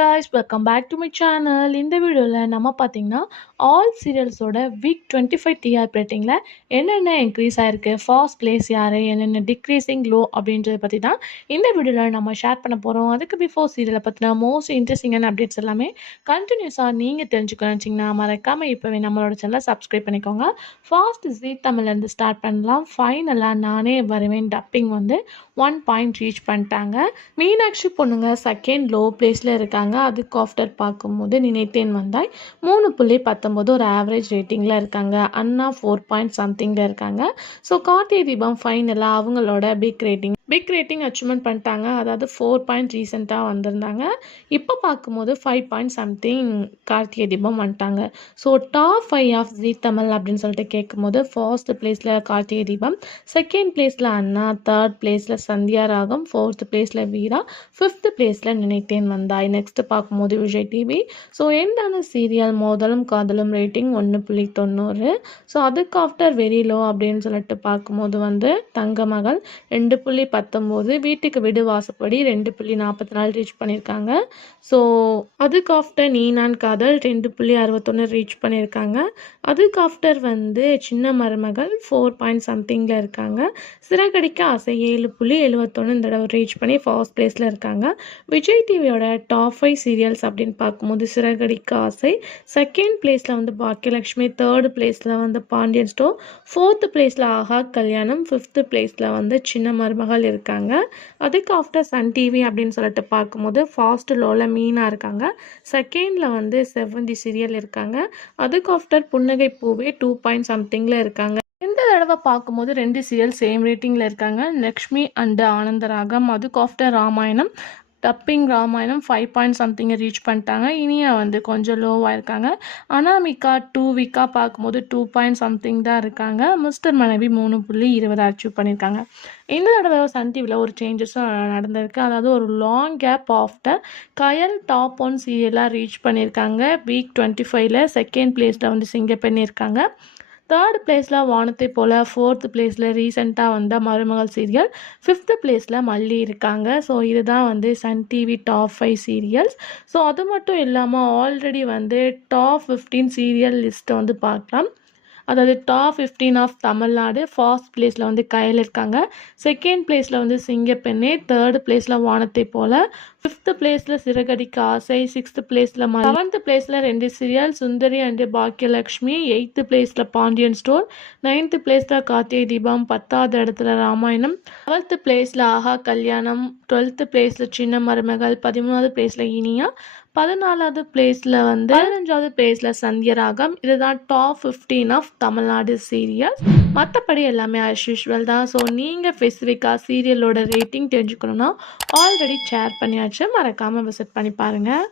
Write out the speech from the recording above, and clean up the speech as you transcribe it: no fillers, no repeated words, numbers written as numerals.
guys, welcome back to my channel. இந்த வீடியோல நம்ம பார்த்தீங்கன்னா ஆல் சீரியல்ஸோட வீக் 25 டிஆர்பி ரேட்டிங்ல என்னென்ன இன்க்ரீஸ் ஆயிருக்கு, ஃபர்ஸ்ட் பிளேஸ் யாரு, என்னென்ன டிக்ரீசிங் லோ அப்படின்றத பற்றி தான் இந்த வீடியோவில் நம்ம ஷேர் பண்ண போகிறோம். அதுக்கு பிஃபோர் சீரியலை பற்றின மோஸ்ட் இன்ட்ரெஸ்டிங்கான அப்டேட்ஸ் எல்லாமே கண்டினியூஸாக நீங்கள் தெரிஞ்சுக்கணும்னு வச்சிங்கன்னா மறக்காமல் இப்போவே நம்மளோட சேனலை சப்ஸ்கிரைப் பண்ணிக்கோங்க. ஃபாஸ்ட் ஜீ தமிழ்லேருந்து ஸ்டார்ட் பண்ணலாம். ஃபைனலாக நானே வருவேன் டப்பிங் வந்து 1 பாயிண்ட் ரீச் பண்ணிட்டாங்க. மீனாட்சி பொண்ணுங்க செகண்ட் லோ பிளேஸில் இருக்காங்க. அதுக்கு ஆஃப்டர் பார்க்கும்போது நினைத்தேன் வந்தாய் 3.19 ஒரு ஆவரேஜ் ரேட்டிங்கில் இருக்காங்க. அண்ணா 4 பாயிண்ட் சம்திங்கில் இருக்காங்க. ஸோ கார்த்திகை தீபம் ஃபைனலாக அவங்களோட பிக் ரேட்டிங் அச்சீவ்மெண்ட் பண்ணிட்டாங்க. அதாவது 4 பாயிண்ட் ரீசெண்டாக வந்திருந்தாங்க. இப்போ பார்க்கும்போது 5 பாயிண்ட் சம்திங் கார்த்திகை தீபம் வந்துட்டாங்க. ஸோ டாப் 5 ஆஃப் ஜீ தமிழ் அப்படின்னு சொல்லிட்டு கேட்கும்போது ஃபர்ஸ்ட் பிளேஸில் கார்த்திகை தீபம், செகண்ட் பிளேஸில் அண்ணா, தேர்ட் பிளேஸில் சந்தியா ராகம், ஃபோர்த் பிளேஸில் வீரா, ஃபிஃப்த் பிளேஸில் நினைத்தேன் வந்தாய். நெக்ஸ்ட் பார்க்கும்போது விஜய் டிவி. ஸோ எண்டான சீரியல் மோதலும் காதலும் ரேட்டிங் 1.90. ஸோ அதுக்கு ஆஃப்டர் வெரி லோ அப்படின்னு சொல்லிட்டு பார்க்கும்போது வந்து தங்க மகள் 2.19, வீட்டுக்கு விடு வாசப்படி 2.44 ரீச் பண்ணியிருக்காங்க. ஸோ அதுக்கு ஆஃப்டர் நீ நான் காதல் 2.61 ரீச் பண்ணியிருக்காங்க. அதுக்கு ஆஃப்டர் வந்து சின்ன மருமகள் 4 பாயிண்ட் சம்திங்கில் இருக்காங்க. சிறகடிக்க ஆசை 7.71 இந்த தடவை ரீச் பண்ணி ஃபர்ஸ்ட் பிளேஸில் இருக்காங்க. விஜய் டிவியோட டாப் 5 சீரியல்ஸ் அப்படின்னு பார்க்கும்போது சிறகடிக்க ஆசை, செகண்ட் பிளேஸில் வந்து பாக்கியலட்சுமி, தேர்ட் பிளேஸில் வந்து பாண்டியன் ஸ்டோர், ஃபோர்த் பிளேஸில் ஆஹா கல்யாணம், ஃபிஃப்த் பிளேஸில் வந்து சின்ன மருமகள் இருக்காங்க. அதுக்கு ஆஃப்டர் சன் டிவி அப்படின்னு சொல்லிட்டு பார்க்கும்போது ஃபாஸ்ட் லோவில் மீனா இருக்காங்க. செகண்டில் வந்து செவ்வந்தி சீரியல் இருக்காங்க. அதுக்கு ஆஃப்டர் புன்னகை பூவே 2 பாயிண்ட் சம்திங்கில் இருக்காங்க. இந்த தடவை பார்க்கும்போது 2 சீரியல் சேம் ரேட்டிங்கில் இருக்காங்க. லக்ஷ்மி அண்ட் ஆனந்தராகம். அதுக்கு after Ramayanam, dubbing Ramayanam 5 point சம்திங்கை ரீச் பண்ணிட்டாங்க. இனியா வந்து கொஞ்சம் லோவாக இருக்காங்க. அனாமிகா 2 வீக்காக பார்க்கும்போது 2 பாயிண்ட் சம்திங் தான் இருக்காங்க. மிஸ்டர் மனைவி 3.20 அச்சீவ் பண்ணியிருக்காங்க. இந்த தடவை சன் டிவியில் ஒரு சேஞ்சஸும் நடந்திருக்கு. அதாவது ஒரு லாங் கேப் ஆஃப்டர் கயல் டாப் 1 சீரியலாக ரீச் பண்ணியிருக்காங்க. வீக் 25ல் செகண்ட் பிளேஸில் வந்து சிங்கப்பெண்ணி இருக்காங்க. தேர்ட் பிளேஸில் வானத்தை போல், ஃபோர்த் பிளேஸில் ரீசெண்டாக வந்த மருமகள் சீரியல், ஃபிஃப்த் பிளேஸில் மல்லி இருக்காங்க. ஸோ இதுதான் வந்து Sun TV top 5 serials. So அது மட்டும் இல்லாமல் ஆல்ரெடி வந்து டாப் 15 சீரியல் லிஸ்ட்டை வந்து பார்க்கலாம். அதாவது டாப் 15 ஆஃப் தமிழ்நாடு. ஃபர்ஸ்ட் பிளேஸில் வந்து கயல் இருக்காங்க. செகண்ட் பிளேஸில் வந்து சிங்கப்பெண்ணே, தேர்ட் பிளேஸில் வானத்தை போல், ஃபிஃப்த் பிளேஸில் சிறகடிக்க ஆசை, சிக்ஸ்த் பிளேஸில் செவன்த் பிளேஸில் 2 serial Sundari and Baakiyalakshmi, eighth பிளேஸில் பாண்டியன் ஸ்டோர், 9th பிளேஸில் கார்த்திகை தீபம், 10வது இடத்துல ராமாயணம், 12th பிளேஸில் ஆஹா கல்யாணம், 12th பிளேஸில் சின்ன மருமகள், 13வது பிளேஸில் இனியா, 14வது பிளேஸில் வந்து 15வது பிளேஸில் சந்தியராகம். இதுதான் டாப் 15 ஆஃப் தமிழ்நாடு சீரியல். மற்றபடி எல்லாமே ஆஸ் யூஷுவல் தான். ஸோ நீங்கள் ஸ்பெசிஃபிக்காக சீரியலோட ரேட்டிங் தெரிஞ்சுக்கணுன்னா ஆல்ரெடி ஷேர் பண்ணியாச்சு, மறக்காமல் விசிட் பண்ணி பாருங்கள்.